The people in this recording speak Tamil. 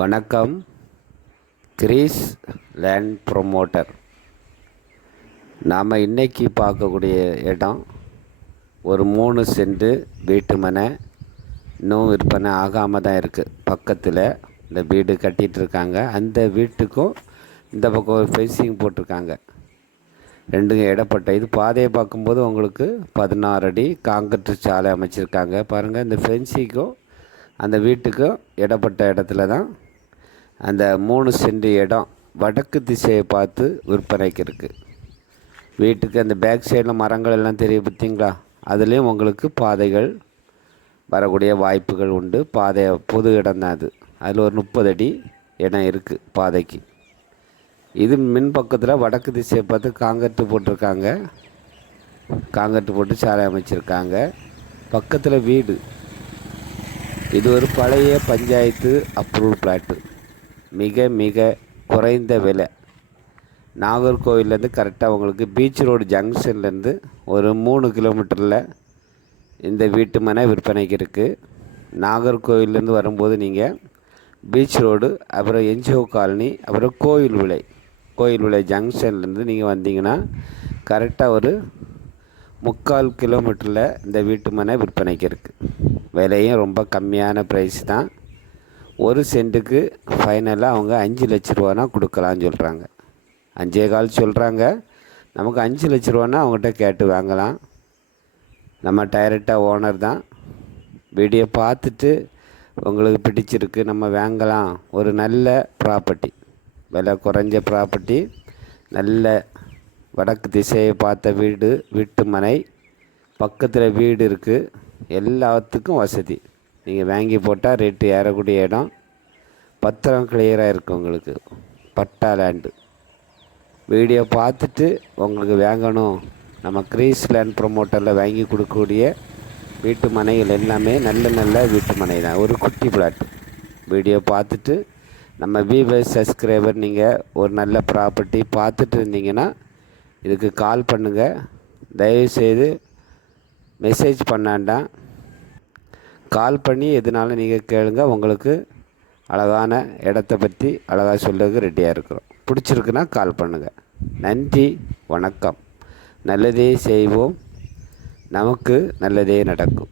வணக்கம். Greece land promoter. நாம் இன்னைக்கு பார்க்கக்கூடிய இடம் ஒரு மூணு சென்ட் வீட்டு மனை. இன்னும் விற்பனை ஆகாமல் தான் இருக்குது பக்கத்தில் இந்த வீடு கட்டிகிட்டு இருக்காங்க. அந்த வீட்டுக்கும் இந்த பக்கம் ஒரு ஃபென்சிங் போட்டிருக்காங்க. ரெண்டுங்க இடப்பட்ட. இது பாதையை பார்க்கும்போது உங்களுக்கு பதினாறு அடி காங்கிரீட் சாலை அமைச்சிருக்காங்க. பாருங்கள் இந்த ஃபென்சிக்கும் அந்த வீட்டுக்கும் இடப்பட்ட இடத்துல தான் அந்த மூணு சென்ட் இடம் வடக்கு திசையை பார்த்து விற்பனைக்கு இருக்குது வீட்டுக்கு அந்த பேக் சைடில் மரங்கள் எல்லாம் தெரியும் பார்த்தீங்களா? அதுலேயும் உங்களுக்கு பாதைகள் வரக்கூடிய வாய்ப்புகள் உண்டு. பாதை பொது இடம் தான் அது. அதில் ஒரு முப்பது அடி இடம் இருக்குது பாதைக்கு. இது மின் பக்கத்தில் வடக்கு திசையை பார்த்து காங்கட்டு போட்டிருக்காங்க. காங்கிரட்டு போட்டு சாலை அமைச்சிருக்காங்க. பக்கத்தில் வீடு. இது ஒரு பழைய பஞ்சாயத்து அப்ரூவல் பிளாட்டு மிக மிக குறைந்த விலை. நாகர்கோவிலேருந்து கரெக்டாக உங்களுக்கு பீச் ரோடு ஜங்ஷன்லேருந்து ஒரு மூணு கிலோமீட்டரில் இந்த வீட்டு மனை விற்பனைக்கு இருக்குது நாகர்கோவிலேருந்து வரும்போது நீங்கள் பீச் ரோடு அப்புறம் என்ஜிஓ காலனி அப்புறம் கோயில் விலை கோயில் விலை ஜங்ஷன்லேருந்து நீங்கள் வந்தீங்கன்னா கரெக்டாக ஒரு முக்கால் கிலோமீட்டரில் இந்த வீட்டு மனை விற்பனைக்கு இருக்குது விலையும் ரொம்ப கம்மியான ப்ரைஸ் தான். ஒரு சென்ட்டுக்கு ஃபைனலாக அவங்க அஞ்சு லட்ச ரூபானா கொடுக்கலான்னு சொல்கிறாங்க அஞ்சே கால் சொல்கிறாங்க நமக்கு அஞ்சு லட்ச ரூபானா அவங்ககிட்ட கேட்டு வாங்கலாம். நம்ம டைரெக்டாக ஓனர் தான். வீடியோ பார்த்துட்டு உங்களுக்கு பிடிச்சிருக்கு நம்ம வாங்கலாம். ஒரு நல்ல ப்ராப்பர்ட்டி விலை குறைஞ்ச ப்ராப்பர்ட்டி நல்ல வடக்கு திசையை பார்த்த வீடு வீட்டு மனை. பக்கத்தில் வீடு இருக்குது எல்லாத்துக்கும் வசதி. நீங்கள் வாங்கி போட்டால் ரேட்டு ஏறக்கூடிய இடம். பத்திரம் கிளியராக இருக்கும் உங்களுக்கு. பட்டா லேண்டு வீடியோ பார்த்துட்டு உங்களுக்கு வாங்கணும். நம்ம கிரீஸ் லேண்ட் ப்ரொமோட்டரில் வாங்கி கொடுக்கக்கூடிய வீட்டு மனைகள் எல்லாமே நல்ல நல்ல வீட்டு மனை தான். ஒரு குட்டி பிளாட் வீடியோ பார்த்துட்டு நம்ம விவஸ் சப்ஸ்கிரைபர் நீங்கள் ஒரு நல்ல ப்ராப்பர்ட்டி பார்த்துட்டு இருந்தீங்கன்னா இதுக்கு கால் பண்ணுங்கள் தயவுசெய்து மெசேஜ் பண்ணாண்டாம் கால் பண்ணி எதுனாலும் நீங்கள் கேளுங்க. உங்களுக்கு அழகான இடத்த பற்றி அழகாக சொல்லுறதுக்கு ரெடியாக இருக்கிறோம். பிடிச்சிருக்குன்னா கால் பண்ணுங்கள் நன்றி வணக்கம். நல்லதே செய்வோம். நமக்கு நல்லதே நடக்கும்.